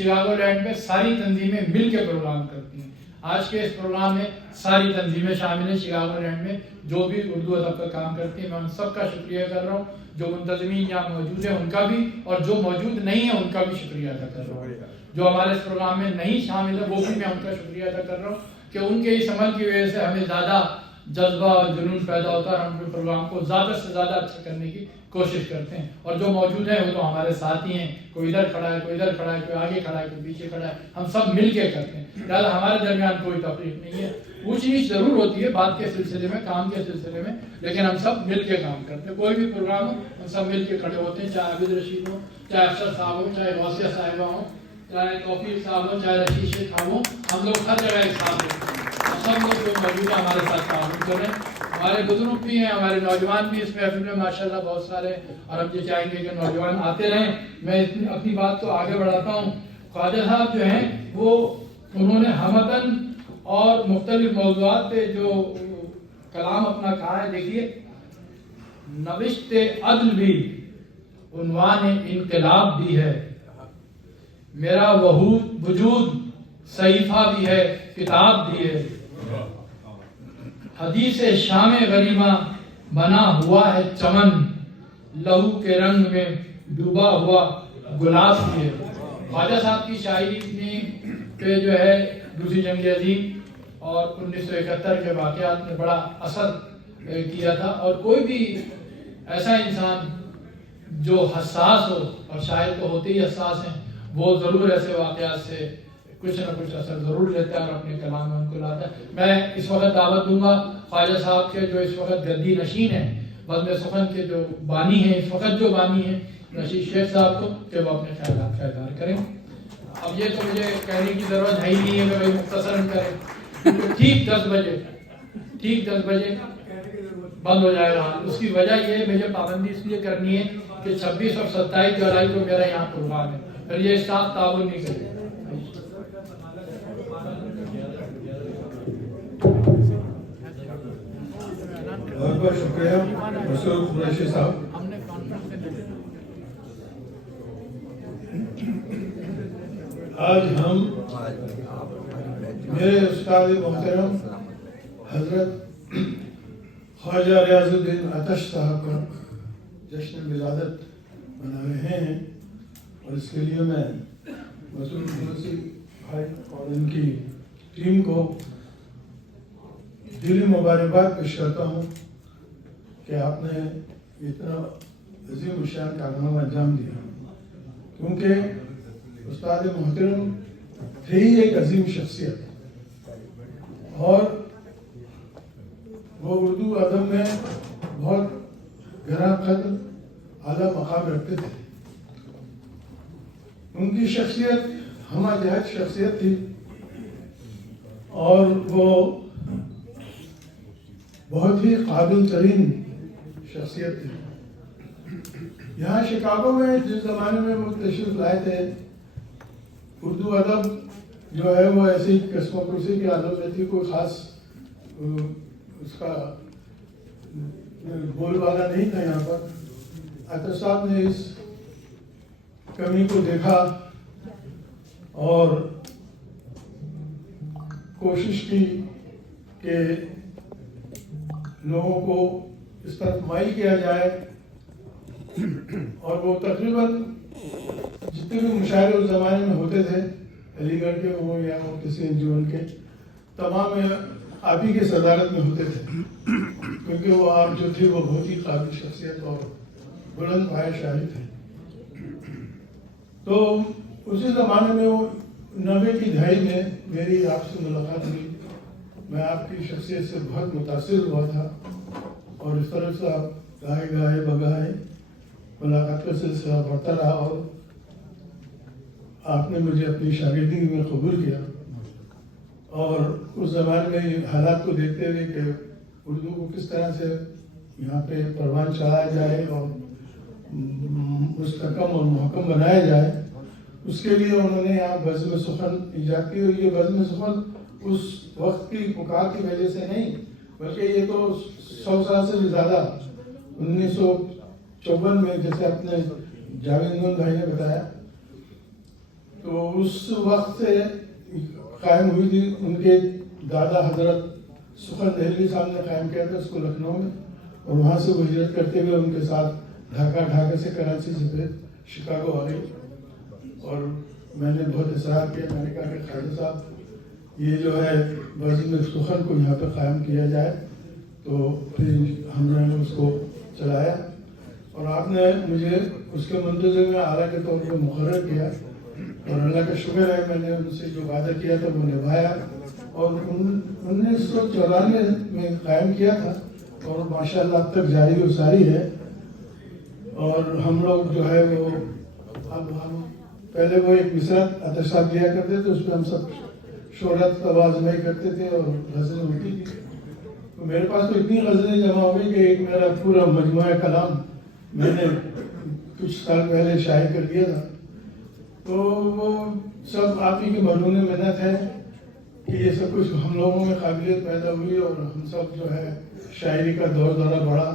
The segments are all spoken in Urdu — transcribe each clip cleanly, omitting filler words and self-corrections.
شکاگو لینڈ میں ساری تنظیمیں مل کے پروگرام کرتی ہیں. آج کے اس پروگرام میں ساری تنظیمیں شامل ہیں شکاگو لینڈ میں جو بھی اردو ادب کا کام کرتی ہیں. میں ان سب کا شکریہ کر رہا ہوں. جو منتظمین یہاں موجود ہیں ان کا بھی, اور جو موجود نہیں ہیں ان کا بھی شکریہ ادا کر رہا ہوں. جو ہمارے اس پروگرام میں نہیں شامل ہے وہ بھی میں ان کا شکریہ ادا کر رہا ہوں کہ ان کے اس عمل کی وجہ سے ہمیں زیادہ جذبہ اور جنون پیدا ہوتا ہے اور ہم اپنے پروگرام کو زیادہ سے زیادہ اچھا کرنے کی کوشش کرتے ہیں. اور جو موجود ہیں وہ تو ہمارے ساتھ ہی ہیں. کوئی ادھر کھڑا ہے, کوئی ادھر کھڑا ہے, کوئی آگے کھڑا ہے, کوئی پیچھے کھڑا ہے. ہم سب مل کے کرتے ہیں. لہٰذا ہمارے درمیان کوئی تفریق نہیں ہے. اونچ نیچ ضرور ہوتی ہے بات کے سلسلے میں, کام کے سلسلے میں, لیکن ہم سب مل کے کام کرتے ہیں. کوئی بھی پروگرام ہو ہم سب مل کے کھڑے ہوتے ہیں, چاہے عابد رشید ہو, چاہے افسر صاحب ہو, چاہے غوثیہ صاحبہ ہوں, چاہے توفیق صاحب ہو, چاہے رشید شیخ صاحب ہوں. ہم لوگ ہر جگہ ایک ساتھ ہوتے ہیں. سب لوگ جو موجود ہیں ہمارے ساتھ تعاون کریں. ہمارے بزرگ بھی ہیں, ہمارے نوجوان بھی اس محفل میں ماشاءاللہ بہت سارے, اور ہم یہ چاہیں گے کہ نوجوان آتے رہیں. میں اپنی بات کو آگے بڑھاتا ہوں. خواجہ صاحب جو ہیں وہ انہوں نے ہمتن اور مختلف موضوعات پہ جو کلام اپنا کہا ہے. دیکھیے, نوشت عدل بھی عنوان انقلاب بھی ہے, میرا وجود صحیفہ بھی ہے, کتاب بھی ہے. حدیث شام غریبہ بنا ہوا ہے چمن, لہو کے رنگ میں ڈوبا ہوا گلاب بھی ہے. خواجہ صاحب کی شاعری نے پہ جو ہے دوسری جنگ عظیم اور 1971 کے واقعات نے بڑا اثر کیا تھا. اور کوئی بھی ایسا انسان جو حساس ہو, اور شاعر تو ہوتے ہی حساس ہیں, وہ ضرور ایسے واقعات سے کچھ نہ کچھ اثر ضرور لیتا ہے اور اپنے کلام میں ان کو لاتا ہے. میں اس وقت دعوت دوں گا خواجہ صاحب کے جو اس وقت گدی نشین ہیں, بزم سخن کے جو بانی ہیں, اس وقت جو بانی ہیں, رشید شیخ صاحب کو, کہ وہ اپنے خیالات کا اظہار کریں. اب یہ تو مجھے کہنے کی ضرورت ہے ہی نہیں ہے کہ بھائی مختصراً کریں. ٹھیک 10 بجے بند ہو جائے گا. اس کی وجہ یہ ہے, مجھے پابندی اس لیے کرنی ہے کہ 26 اور 27 جولائی کو میرا یہاں پروگرام ہے, پھر یہ اسٹاف تعاون نہیں کرے. بہت بہت شکریہ مسعود قریشی صاحب. آج ہم میرے استاد محترم حضرت خواجہ ریاض الدین آتش صاحب کا جشن ولادت منا رہے ہیں, اور اس کے لیے میں مسعود قریشی بھائی اور ان کی ٹیم کو دلی مبارکباد پیش کرتا ہوں کہ آپ نے اتنا عظیم الشان کارنامہ انجام دیا. کیونکہ استاد محترم تھے ہی ایک عظیم شخصیت, اور وہ اردو ادب میں بہت گراں قدر اعلیٰ مقام رکھتے تھے. ان کی شخصیت ہمہ جہت شخصیت تھی, اور وہ بہت ہی قابل ترین شخصیت تھی. یہاں شکاگو میں جس زمانے میں وہ تشریف لائے تھے, اردو ادب جو ہے وہ ایسی قسم و کرسی کی عادت میں تھی, کوئی خاص اس کا بول والا نہیں تھا. یہاں پر عطا صاحب نے اس کمی کو دیکھا اور کوشش کی کہ لوگوں کو اس طرف مائل کیا جائے, اور وہ تقریباً جتنے بھی مشاعرے اس زمانے میں ہوتے تھے, علی گڑھ کے ہوں یا کسی انجمن کے, تمام آپ ہی کے صدارت میں ہوتے تھے. کیونکہ وہ آپ جو تھے وہ بہت ہی قابل شخصیت اور بلند پائے شاعر تھے. تو اسی زمانے میں وہ 90 کی دہائی میں میری آپ سے ملاقات ہوئی. میں آپ کی شخصیت سے بہت متاثر ہوا تھا, اور اس طرح سے آپ گاہے بگاہے ملاقات کا سلسلہ بڑھتا رہا, اور آپ نے مجھے اپنی شاگردی میں قبول کیا. اور اس زمانے میں حالات کو دیکھتے ہوئے کہ اردو کو کس طرح سے یہاں پہ پروان چڑھایا جائے اور مستحکم اور محکم بنایا جائے, اس کے لیے انہوں نے یہاں بزم سخن ایجاد کی. اور یہ بزم سخن اس وقت کی پکار کی وجہ سے نہیں, بلکہ یہ تو 100 سال سے بھی زیادہ 1954 میں, جیسے اپنے جاوید بھائی نے بتایا, تو اس وقت سے قائم ہوئی تھی. ان کے دادا حضرت سخن دہلوی صاحب نے قائم کیا تھا اس کو لکھنؤ میں, اور وہاں سے وہ ہجرت کرتے ہوئے ان کے ساتھ ڈھاکہ سے کراچی سے پھر شکاگو آ گئی. اور میں نے بہت اصرار کیا, میں نے کہا کہ خواجہ صاحب یہ جو ہے مسجد سخن کو یہاں پہ قائم کیا جائے. تو پھر ہم نے اس کو چلایا, اور آپ نے مجھے اس کے منتظر میں اعلیٰ کے طور پہ مقرر کیا, اور اللہ کا شکر ہے میں نے ان سے جو وعدہ کیا تھا وہ نبھایا, اور 1994 میں قائم کیا تھا, اور ماشاءاللہ اب تک جاری و ساری ہے. اور ہم لوگ جو ہے وہ اب ہم پہلے وہ ایک مصرع آتش صاحب دیا کرتے تھے, اس پہ ہم سب شہرت آوازمائی کرتے تھے اور غزلیں ہوتی تھی. تو میرے پاس تو اتنی غزلیں جمع ہو گئی کہ ایک میرا پورا مجموعہ کلام میں نے کچھ سال پہلے شائع کر دیا تھا. تو وہ سب آپ ہی کی مرہون منت ہے کہ یہ سب کچھ ہم لوگوں میں قابلیت پیدا ہوئی, اور ہم سب جو ہے شاعری کا دور دورہ بڑھا,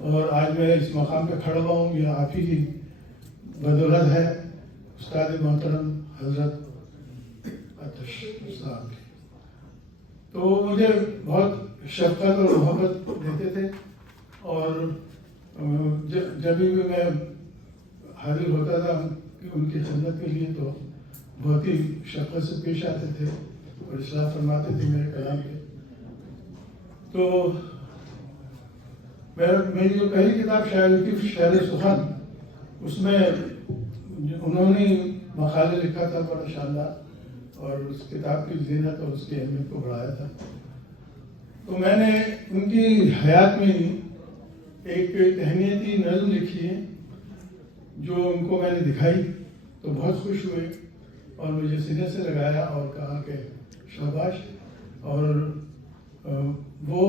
اور آج میں اس مقام پہ کھڑا ہوا ہوں. یہ آپ ہی کی بدولت ہے, استاد محترم حضرت آتش صاحب کی. تو مجھے بہت شفقت اور محبت دیتے تھے, اور جب بھی میں حاضر ہوتا تھا ان کی خدمت کے لیے تو بہت ہی شفقت سے پیش آتے تھے اور اصلاح فرماتے تھے میرے کلام کے. تو میری جو پہلی کتاب شاعری کی شعر سخن, اس میں انہوں نے مقالے لکھا تھا بڑا شاندار, اور اس کتاب کی زینت اور اس کی اہمیت کو بڑھایا تھا. تو میں نے ان کی حیات میں ہی ایک تہنیتی نظم لکھی ہے جو ان کو میں نے دکھائی تو بہت خوش ہوئے, اور مجھے سینے سے لگایا اور کہا کہ شاباش. اور وہ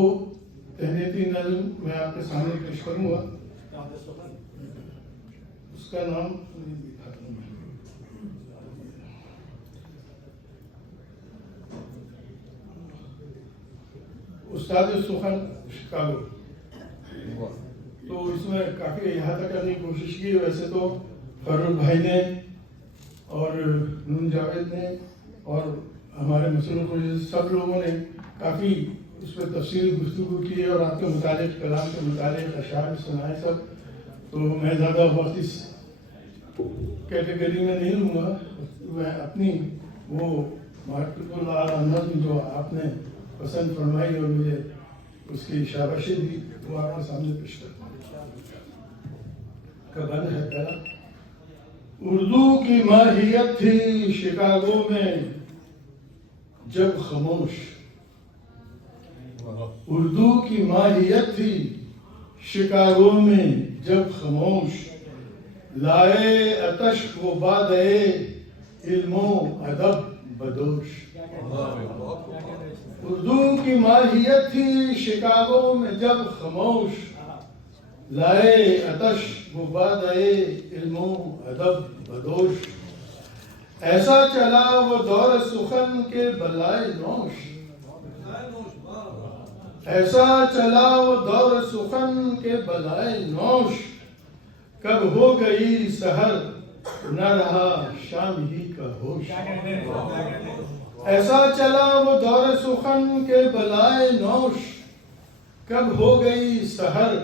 تہنیتی نظم میں آپ کے سامنے پیش کروں گا. اس کا نام استاد سخن شکاگو. تو اس میں کافی احاطہ کرنے کی کوشش کی. ویسے تو فاروق بھائی نے اور نون جاوید نے اور ہمارے مسلم سب لوگوں نے کافی اس پہ تفصیلی گفتگو کی ہے, اور آپ کے متعلق کلام کے متعلق اشعار سنائے سب. تو میں زیادہ وقت اس کیٹیگری میں نہیں لوں گا. میں اپنی وہ مارکیٹ نظم جو آپ نے پسند فرمائی اور مجھے اس کی شاباشی دی وہ آپ کے سامنے پیش کرتا ہوں. بند ہے پہلا. اردو کی ماہیت تھی شکاگو میں جب خاموش, اردو کی ماہیت تھی شکاگو میں جب خاموش, لائے آتش و بادئے علم و ادب بدوش. اردو کی ماہیت تھی شکاگو میں جب خاموش, لائے آتش و بادئے علم و ادب بدوش. ایسا چلا وہ دور سخن کے بلائے نوش, ایسا چلا وہ دور سخن کے بلائے نوش. کب ہو گئی سحر نہ رہا شام ہی کا ہوش. ایسا چلا وہ دور سخن کے بلائے نوش, کب ہو گئی سحر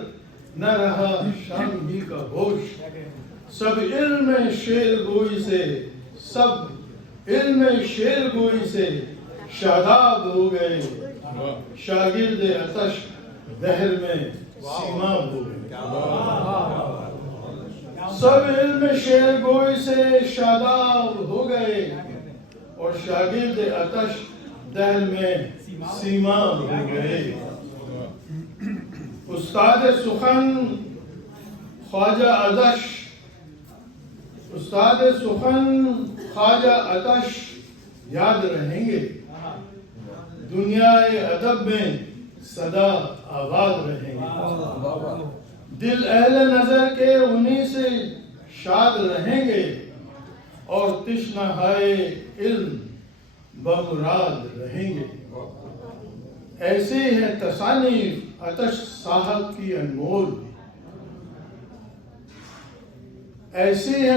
نہ رہا شام ہی کا ہوش. سب علم شعر گوئی سے, سب علم شعر گوئی سے شاداب ہو گئے, شاگرد آتش دہر میں سیماب ہو گئے. سب علم شعر گوئی سے شاداب ہو گئے, اور شاگرد آتش دہر میں سیماب ہو گئے. استاد سخن خواجہ آتش, استاد سخن خواجہ آتش یاد رہیں گے, دنیا ادب میں صدا آباد رہیں گے. دل اہل نظر کے انہی سے شاد رہیں گے, اور تشنہائے علم بمراد رہیں گے. ایسی ہے تصانیف آتش صاحب کی انمول, ایسی ہے